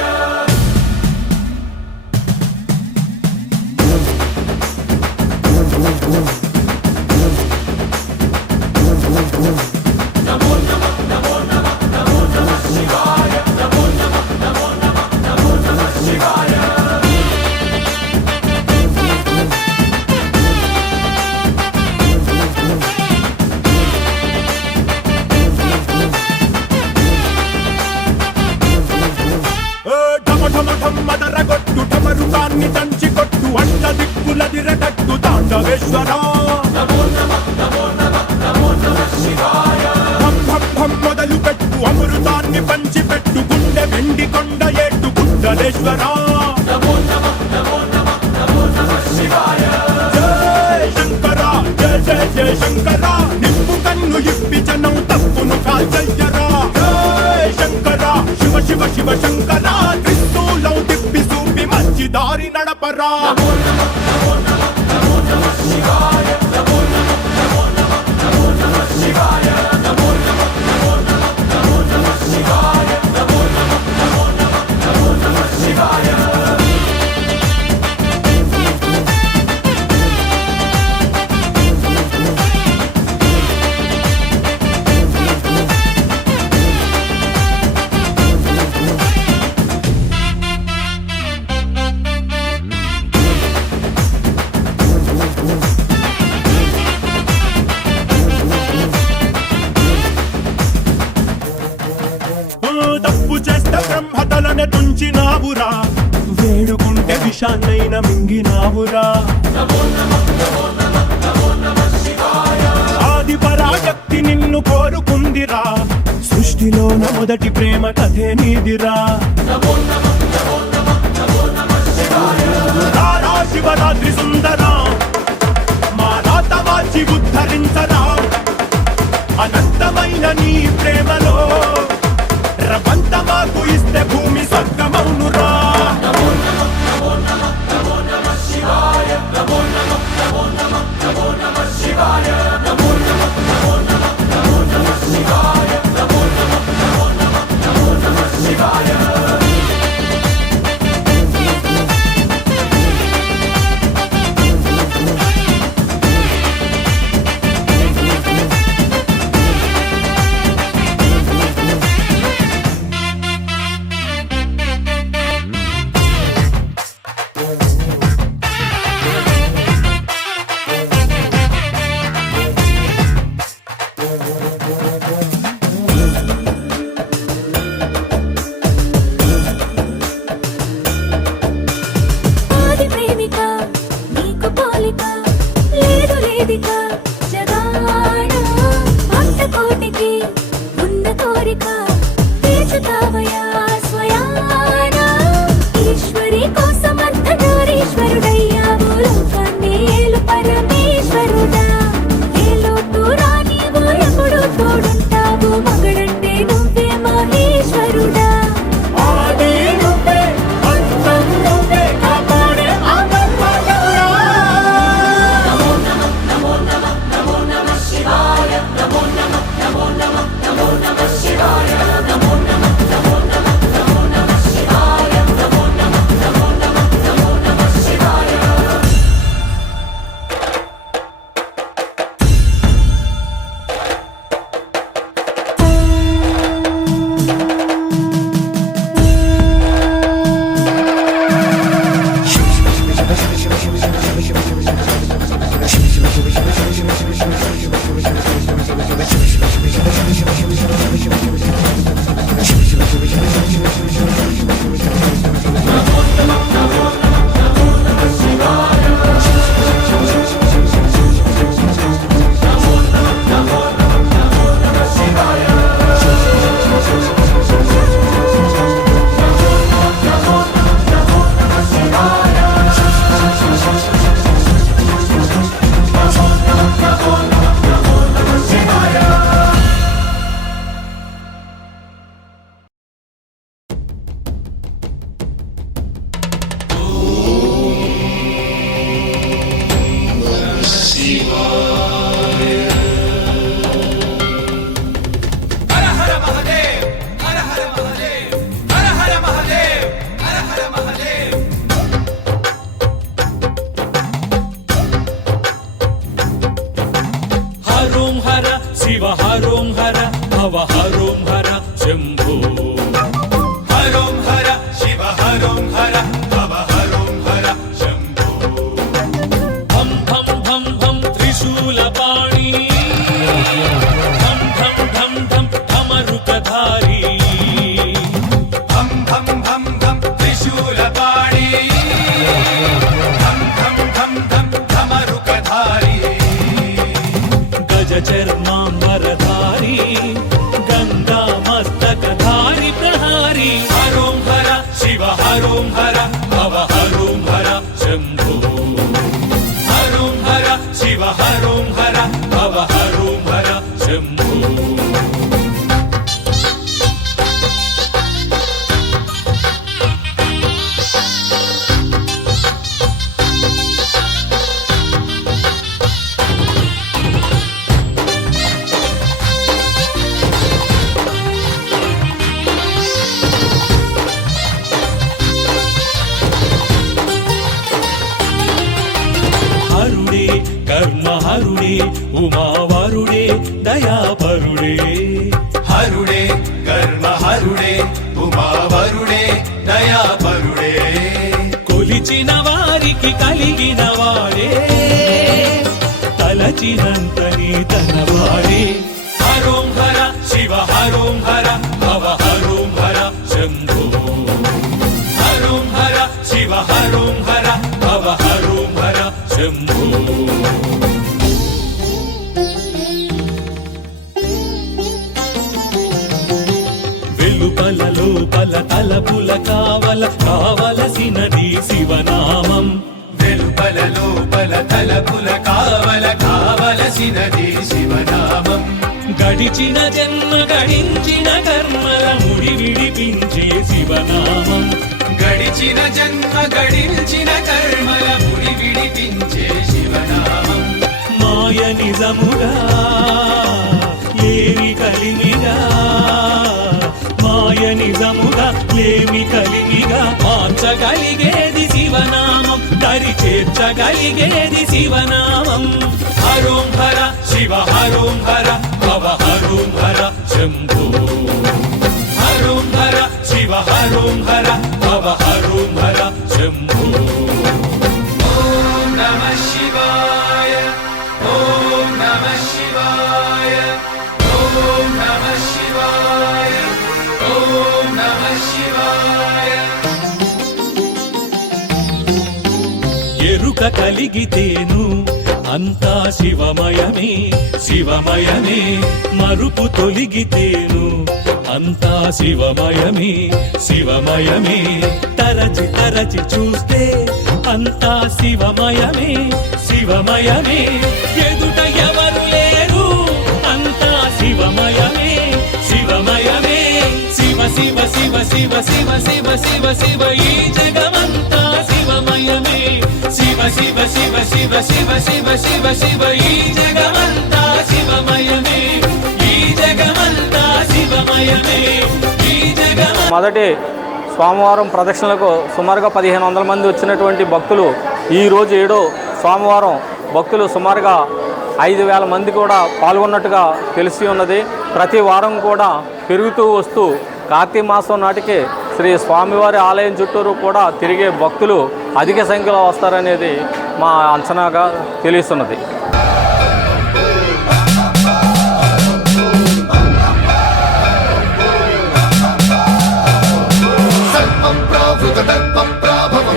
ఏ అడ్డ దిక్కులదిరగట్టు తాండవేశ్వర మొదలు పెట్టు అమృతాన్ని పంచిపెట్టు గుండె వెండి కొండ ఏట్టు గుండలేశ్వర శంకరా జయ జయ జయ శంకర. నిప్పు కన్ను ఇప్పి జనం తప్పును కాల్చయ్యరా జై శివ శివ శివ దారి నేను ఆ, తప్పు చేస్తే బ్రహ్మతలనే తుంచినావురా. వేడుకుంటే విషాన్నైన మింగినావురా. ఆది పరాశక్తి నిన్ను కోరుకుందిరా. సృష్టిలోన మొదటి ప్రేమ కథే నీదిరా. Bahar. harum haram. తలచిన వారికి కలిగిన వాడే. తలచినంతని తన వాడే హరోం హర శివ హరోం హర భవ హరోం హర శంభో. హరోం హర శివ హరోం హర భవ హరోం హర శంభో. వెలుపల లోపల తలపుల కావల కావలసిన శివనామం. వెలుపల లోపల తలపుల కావల కావలసినది శివనామం. గడిచిన జన్మ గడించిన కర్మల ముడి విడిపించే శివనామం. గడిచిన జన్మ గడించిన కర్మల ముడి విడిపించే శివనామం. మాయ నిజముగా ఏమి కలిమిగా మాయ నిజముగా ఏమి కలిమిగా చేర్చగలిగేది శివనామం. దరి చేర్చగలిగేది శివనామం. హరోం హర శివ హరోం హర భవ హరోం హర శంభో. హరోం హర శివ హరోం హర భవ హరోం హర శంభో. ఓం నమ శివాయ ఓం నమ శివాయ ఓం నమ శివాయ ఓం నమ శివాయ. కలిగితేను అంతా శివమయమే శివమయమే మరుపు తొలిగితేను అంతా శివమయమే శివమయమే. తరచి తరచి చూస్తే అంతా శివమయమే శివమయమే. ఎదుట ఎవరు లేరు అంతా శివమయమే శివమయమే. శివ శివ శివ శివ శివ శివ శివ శివ ఈ జగమంతా శివ శివ శివ శివ శివ శివ శివ శివ ఈ జగమంతా శివమయమే. ఈ జగమంతా శివమయమే. ఈ జగమ మొదటి సోమవారం ప్రదక్షిణలకు సుమారుగా పదిహేను వందల మంది వచ్చినటువంటి భక్తులు ఈరోజు ఏడో సోమవారం భక్తులు సుమారుగా ఐదు వేల మంది కూడా పాల్గొన్నట్టుగా తెలిసి ఉన్నది. ప్రతి వారం కూడా పెరుగుతూ వస్తూ కార్తీక మాసం నాటికి శ్రీ స్వామివారి ఆలయం చుట్టూరు కూడా తిరిగే భక్తులు అధిక సంఖ్యలో వస్తారనేది మా అంచనాగా తెలుస్తున్నది సర్వప్రావృతదర్పప్రాభవ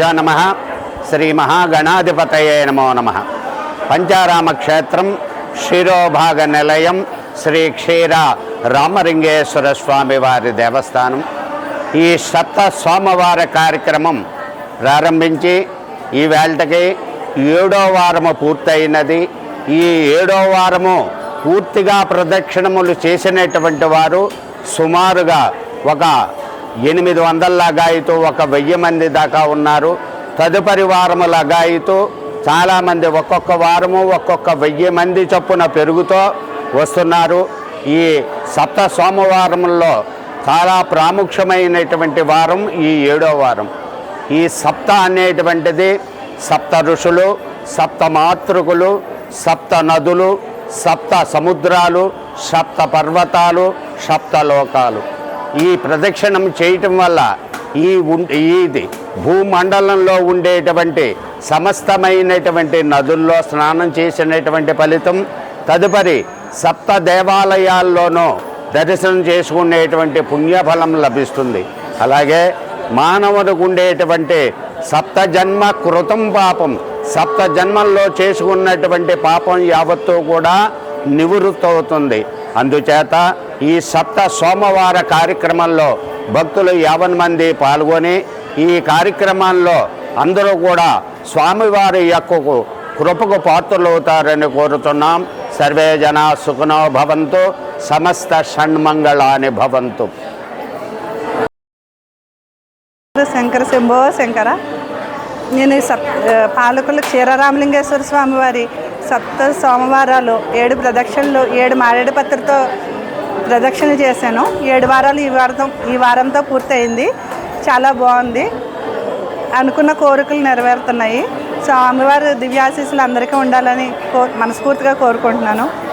గురుభ్యో నమ. శ్రీ మహాగణాధిపతయే నమో నమ. పంచారామక్షేత్రం శిరోభాగ నిలయం శ్రీ క్షీర రామలింగేశ్వర స్వామి వారి దేవస్థానం. ఈ సప్త సోమవార కార్యక్రమం ప్రారంభించి ఈ వేళకి ఏడో వారము పూర్తయినది. ఈ ఏడో వారము పూర్తిగా ప్రదక్షిణములు చేసినటువంటి వారు సుమారుగా ఒక ఎనిమిది వందల లగాయితూ ఒక వెయ్యి మంది దాకా ఉన్నారు. తదుపరి వారము లగాయితూ చాలామంది ఒక్కొక్క వారము ఒక్కొక్క వెయ్యి మంది చొప్పున పెరుగుతూ వస్తున్నారు. ఈ సప్త సోమవారంలో చాలా ప్రాముఖ్యమైనటువంటి వారం ఈ ఏడో వారం. ఈ సప్త అనేటువంటిది సప్త ఋషులు సప్త మాతృకులు సప్త నదులు సప్త సముద్రాలు సప్త పర్వతాలు సప్త లోకాలు. ఈ ప్రదక్షిణం చేయటం వల్ల ఈ ఉం- ఇది భూమండలంలో ఉండేటువంటి సమస్తమైనటువంటి నదుల్లో స్నానం చేసినటువంటి ఫలితం తదుపరి సప్త దేవాలయాల్లోనూ దర్శనం చేసుకునేటువంటి పుణ్యఫలం లభిస్తుంది. అలాగే మానవుడికి ఉండేటువంటి సప్త జన్మ కృతం పాపం సప్త జన్మల్లో చేసుకున్నటువంటి పాపం యావత్తు కూడా నివృత్తి అవుతుంది అందుచేత ఈ సప్త సోమవార కార్యక్రమంలో భక్తులు యావన్ మంది పాల్గొని ఈ కార్యక్రమాల్లో అందరూ కూడా స్వామివారి యొక్క కృపకు పాత్రలవుతారని కోరుతున్నాం. సర్వే జన సుఖనో భవంతు. సమస్త షణ్మంగళాని భవంతు. శంకర శంభో శంకర. నేను సప్ పాలకులు క్షీరరామలింగేశ్వర స్వామివారి సప్త సోమవారాలు ఏడు ప్రదక్షిణలు ఏడు మారేడు పత్రితో ప్రదక్షిణ చేశాను. ఏడు వారాలు ఈ వారంతో ఈ వారంతో పూర్తయింది. చాలా బాగుంది. అనుకున్న కోరికలు నెరవేరుతున్నాయి. స్వామివారి దివ్యాశీస్సులు అందరికీ ఉండాలని కో మనస్ఫూర్తిగా కోరుకుంటున్నాను.